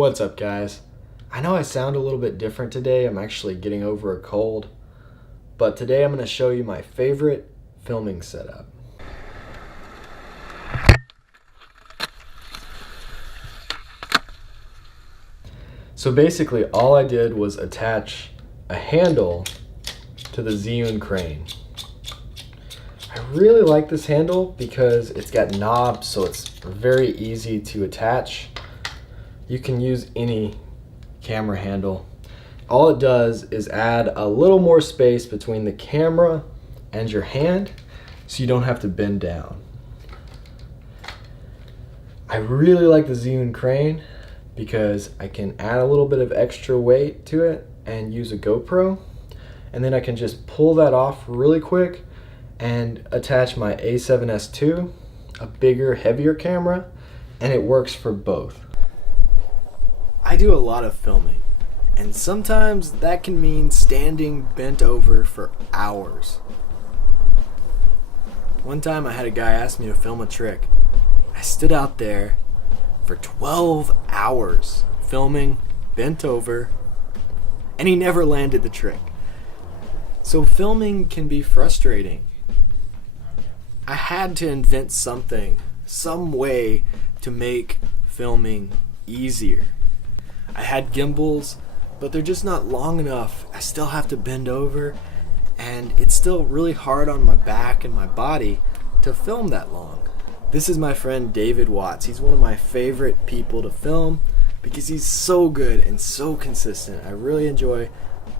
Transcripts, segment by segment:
What's up, guys? I know I sound a little bit different today. I'm actually getting over a cold. But today I'm going to show you my favorite filming setup. So basically all I did was attach a handle to the Zhiyun crane. I really like this handle because it's got knobs, so it's very easy to attach. You can use any camera handle. All it does is add a little more space between the camera and your hand so you don't have to bend down. I really like the Zhiyun crane because I can add a little bit of extra weight to it and use a GoPro, and then I can just pull that off really quick and attach my A7S II, a bigger, heavier camera, and it works for both. I do a lot of filming, and sometimes that can mean standing bent over for hours. One time I had a guy ask me to film a trick. I stood out there for 12 hours filming, bent over, and he never landed the trick. So filming can be frustrating. I had to invent something, some way to make filming easier. I had gimbals, but they're just not long enough. I still have to bend over, and it's still really hard on my back and my body to film that long. This is my friend David Watts. He's one of my favorite people to film because he's so good and so consistent. I really enjoy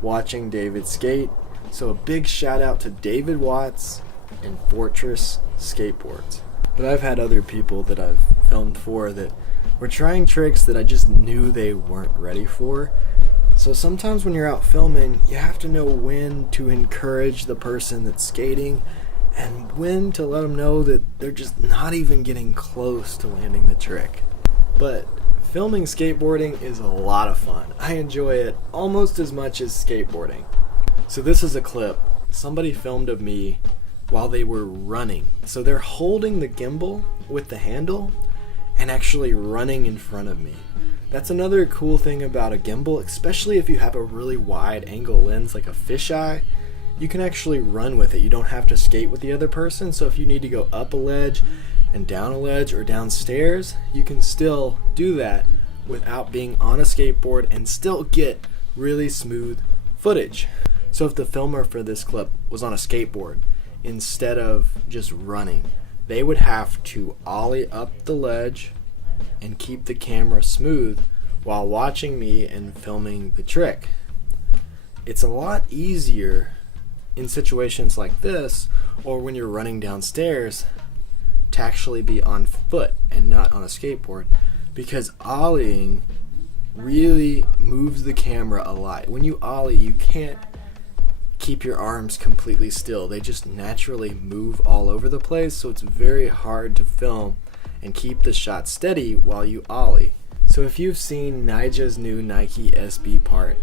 watching David skate. So a big shout out to David Watts and Fortress Skateboards. But I've had other people that I've filmed for that were trying tricks that I just knew they weren't ready for. So sometimes when you're out filming, you have to know when to encourage the person that's skating and when to let them know that they're just not even getting close to landing the trick. But filming skateboarding is a lot of fun. I enjoy it almost as much as skateboarding. So this is a clip somebody filmed of me while they were running. So they're holding the gimbal with the handle and actually running in front of me. That's another cool thing about a gimbal, especially if you have a really wide angle lens like a fisheye. You can actually run with it. You don't have to skate with the other person, so if you need to go up a ledge and down a ledge or downstairs, you can still do that without being on a skateboard and still get really smooth footage. So if the filmer for this clip was on a skateboard instead of just running, they would have to ollie up the ledge and keep the camera smooth while watching me and filming the trick. It's a lot easier in situations like this, or when you're running downstairs, to actually be on foot and not on a skateboard, because ollieing really moves the camera a lot. When you ollie, you can't keep your arms completely still. They just naturally move all over the place, so it's very hard to film and keep the shot steady while you ollie. So if you've seen Nija's new Nike SB part,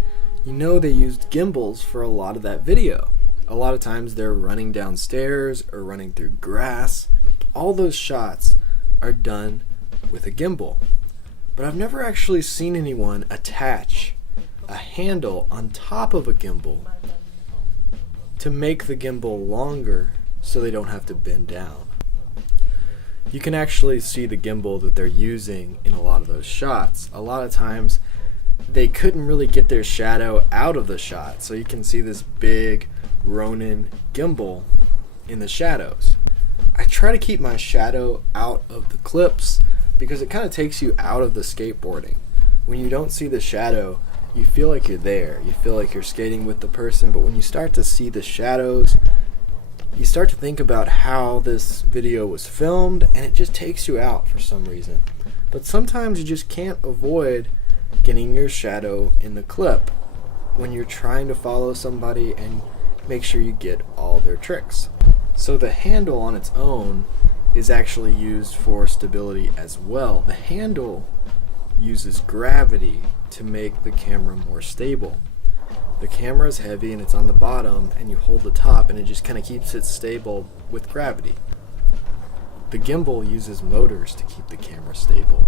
you know they used gimbals for a lot of that video. A lot of times they're running downstairs or running through grass. All those shots are done with a gimbal. But I've never actually seen anyone attach a handle on top of a gimbal to make the gimbal longer so they don't have to bend down. You can actually see the gimbal that they're using in a lot of those shots. A lot of times they couldn't really get their shadow out of the shot, so you can see this big Ronin gimbal in the shadows. I try to keep my shadow out of the clips because it kind of takes you out of the skateboarding. When you don't see the shadow, you feel like you're there. You feel like you're skating with the person, but when you start to see the shadows, you start to think about how this video was filmed, and it just takes you out for some reason. But sometimes you just can't avoid getting your shadow in the clip when you're trying to follow somebody and make sure you get all their tricks. So the handle on its own is actually used for stability as well. The handle uses gravity to make the camera more stable. The camera is heavy and it's on the bottom, and you hold the top and it just kind of keeps it stable with gravity. The gimbal uses motors to keep the camera stable.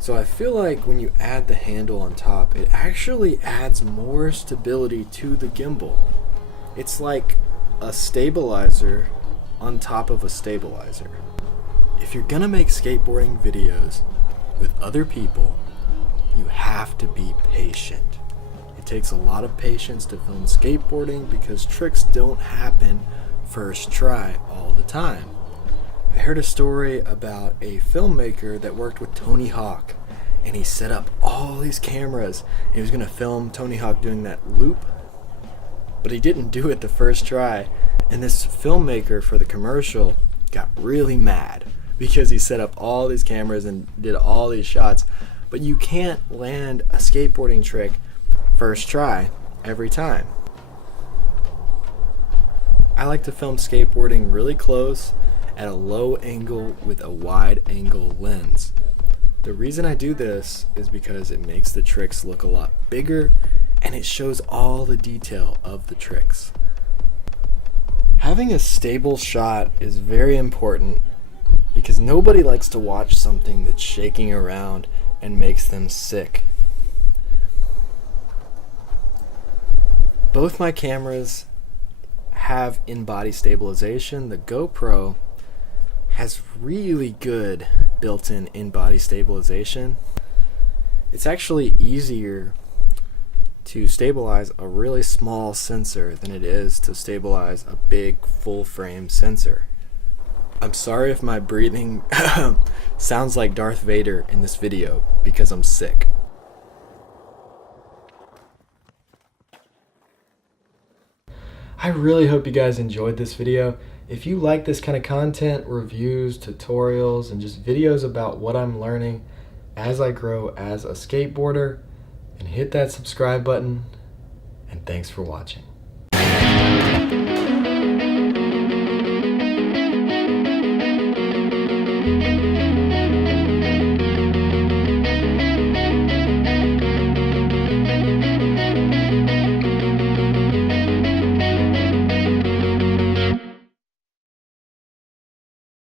So I feel like when you add the handle on top, it actually adds more stability to the gimbal. It's like a stabilizer on top of a stabilizer. If you're gonna make skateboarding videos with other people, you have to be patient. It takes a lot of patience to film skateboarding because tricks don't happen first try all the time. I heard a story about a filmmaker that worked with Tony Hawk, and he set up all these cameras. He was going to film Tony Hawk doing that loop, but he didn't do it the first try. And this filmmaker for the commercial got really mad because he set up all these cameras and did all these shots, but you can't land a skateboarding trick first try every time. I like to film skateboarding really close at a low angle with a wide angle lens. The reason I do this is because it makes the tricks look a lot bigger and it shows all the detail of the tricks. Having a stable shot is very important because nobody likes to watch something that's shaking around and makes them sick. Both my cameras have in-body stabilization. The GoPro has really good built-in in-body stabilization. It's actually easier to stabilize a really small sensor than it is to stabilize a big full-frame sensor. I'm sorry if my breathing sounds like Darth Vader in this video because I'm sick. I really hope you guys enjoyed this video. If you like this kind of content, reviews, tutorials, and just videos about what I'm learning as I grow as a skateboarder, and hit that subscribe button, and thanks for watching.